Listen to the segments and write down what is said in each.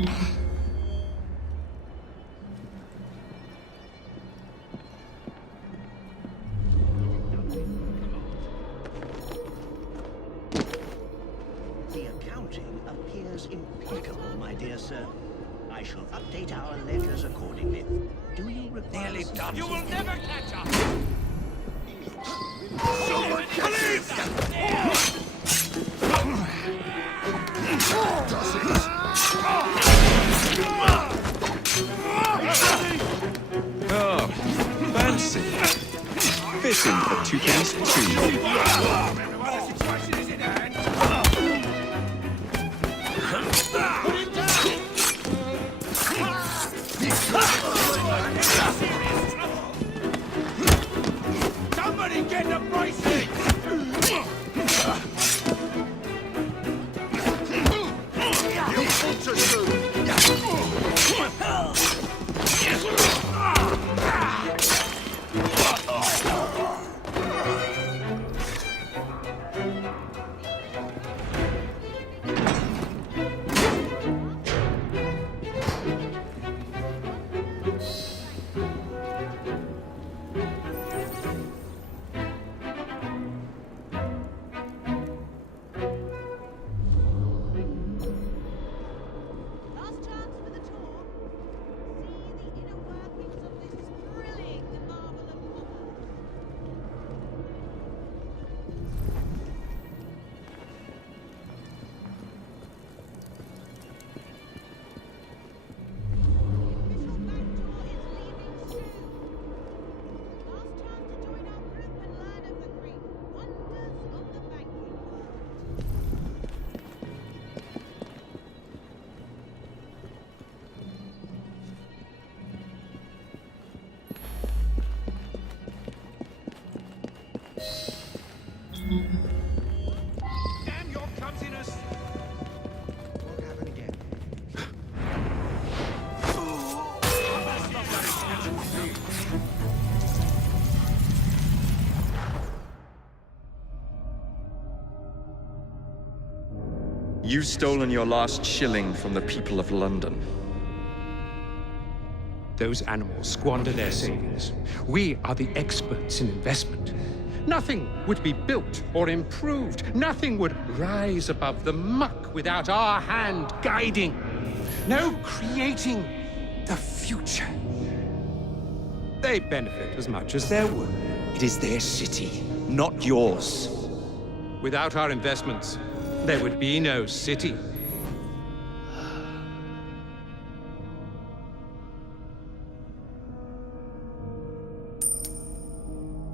The accounting appears impeccable, my dear sir. I shall update our ledgers accordingly. Do you require... Nearly done. You will never catch up! Oh, fancy. Fitting for Tuppence too. Somebody get the bracelet! Last chance for the tour. See the inner workings of this thrilling marvel of copper. The official bank tour is leaving soon. Last chance to join our group and learn of the great wonders of the banking world. Damn your clumsiness! What happened again? You've stolen your last shilling from the people of London. Those animals squander their savings. We are the experts in investment. Nothing would be built or improved. Nothing would rise above the muck without our hand guiding. No creating the future. They benefit as much as their work. It is their city, not yours. Without our investments, there would be no city.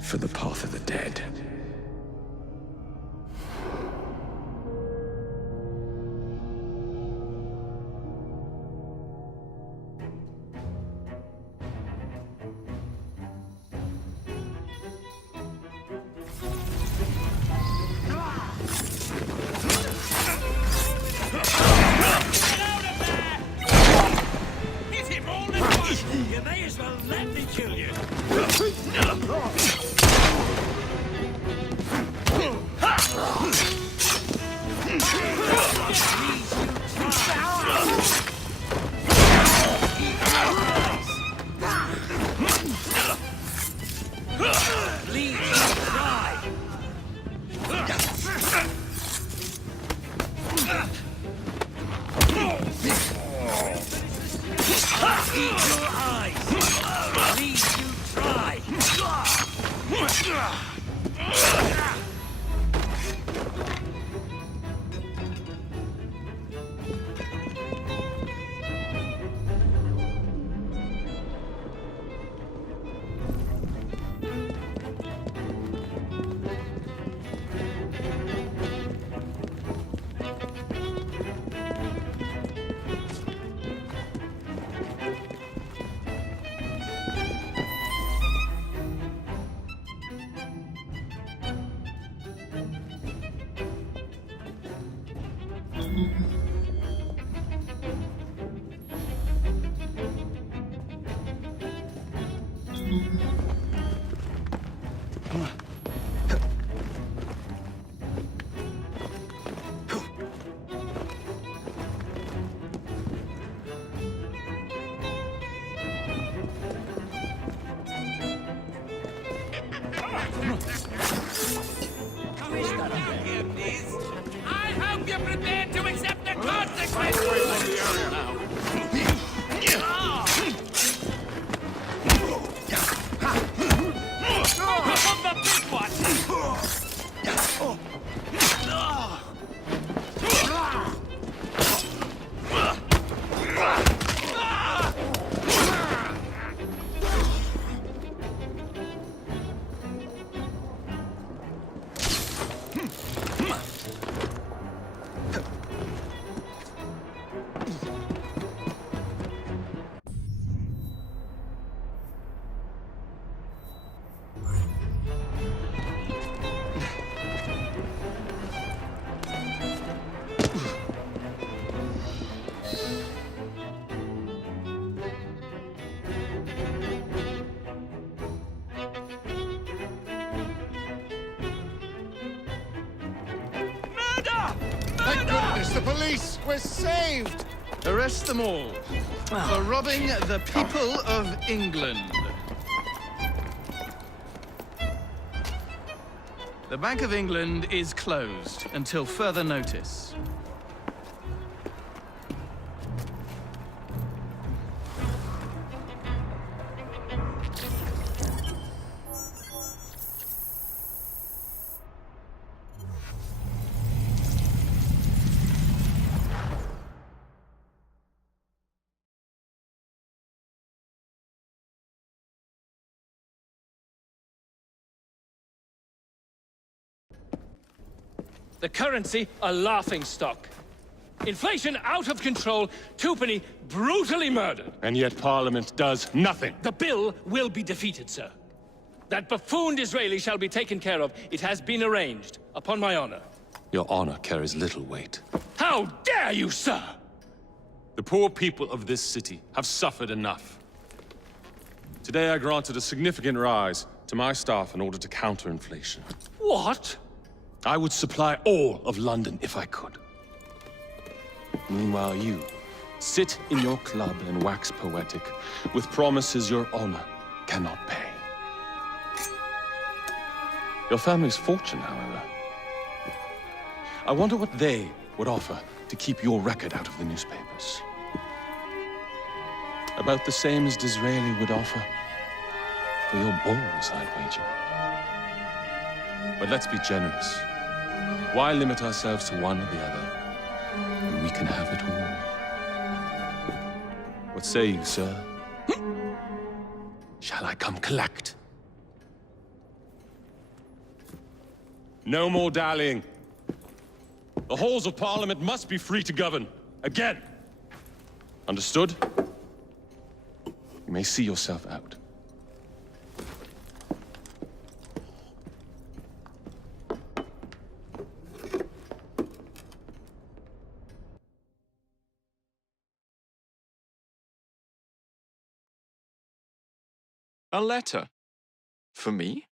For the path of the dead. Hit him all at once! You may as well let me kill you! Please, try! Eat your eyes! Please, you try! It's the police! We're saved! Arrest them all for robbing the people of England. The Bank of England is closed until further notice. The currency a laughingstock. Inflation out of control, Twopenny brutally murdered. And yet Parliament does nothing. The bill will be defeated, sir. That buffoon Disraeli shall be taken care of. It has been arranged, upon my honor. Your honor carries little weight. How dare you, sir! The poor people of this city have suffered enough. Today I granted a significant rise to my staff in order to counter inflation. What? I would supply all of London if I could. Meanwhile, you sit in your club and wax poetic with promises your honor cannot pay. Your family's fortune, however. I wonder what they would offer to keep your record out of the newspapers. About the same as Disraeli would offer for your balls, I'd wager. But let's be generous. Why limit ourselves to one or the other when we can have it all? What say you, sir? Shall I come collect? No more dallying. The halls of Parliament must be free to govern. Again. Understood? You may see yourself out. A letter? For me?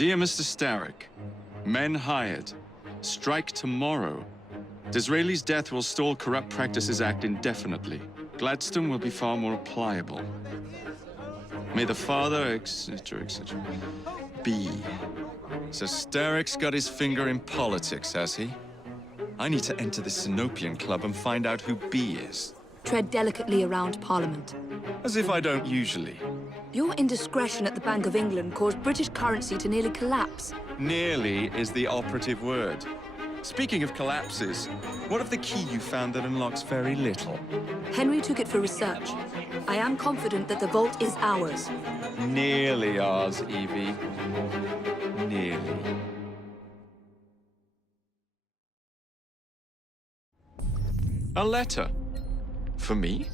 Dear Mr. Starrick, men hired. Strike tomorrow. Disraeli's death will stall Corrupt Practices Act indefinitely. Gladstone will be far more pliable. May the father, etc., etc. be. So Starrick's got his finger in politics, has he? I need to enter the Sinopian Club and find out who B is. Tread delicately around Parliament. As if I don't usually. Your indiscretion at the Bank of England caused British currency to nearly collapse. Nearly is the operative word. Speaking of collapses, what of the key you found that unlocks very little? Henry took it for research. I am confident that the vault is ours. Nearly ours, Evie. Nearly. A letter. For me?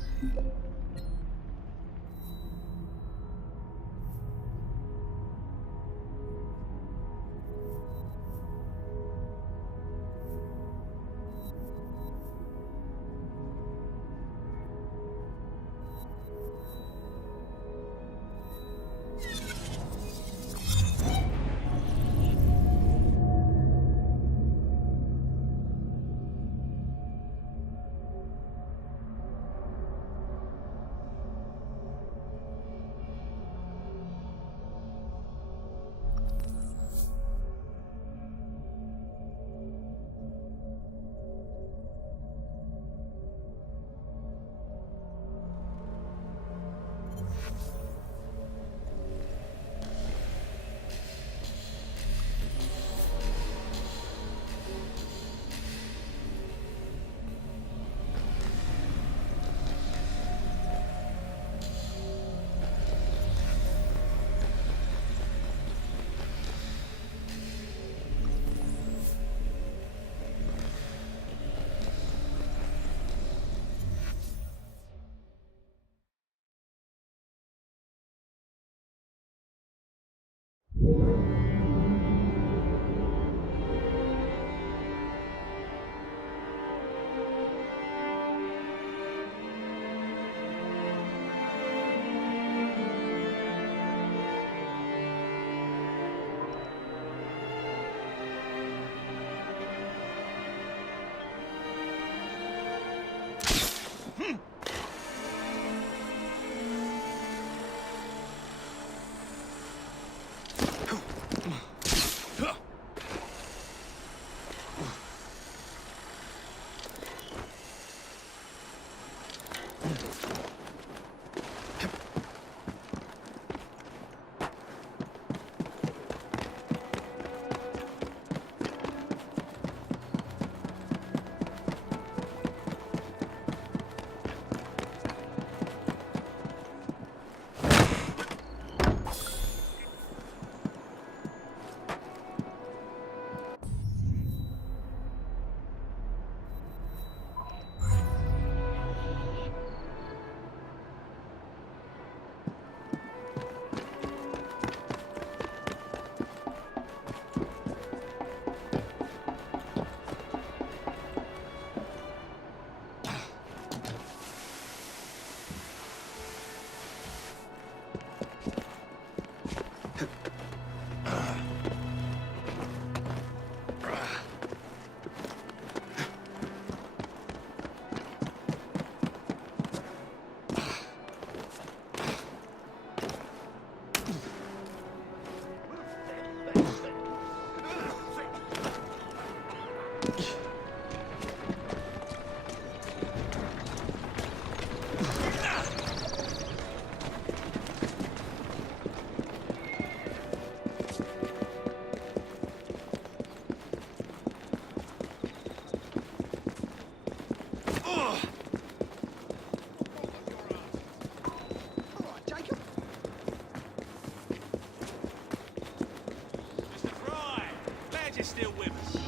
Still with us.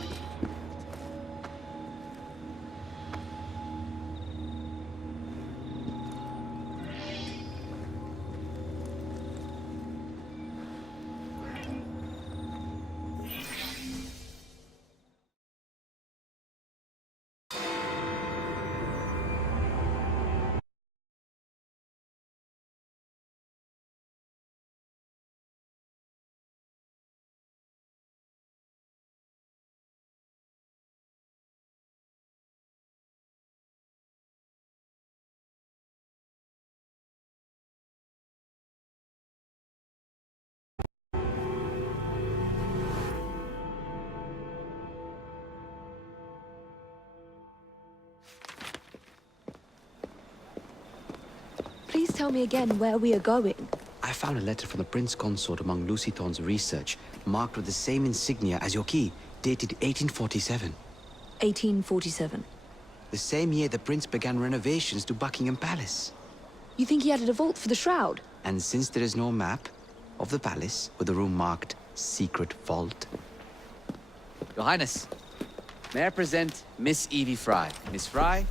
Please tell me again where we are going. I found a letter from the Prince Consort among Lucy Thorne's research, marked with the same insignia as your key, dated 1847. 1847. The same year the Prince began renovations to Buckingham Palace. You think he added a vault for the shroud? And since there is no map of the palace with the room marked Secret Vault... Your Highness, may I present Miss Evie Fry. Miss Fry,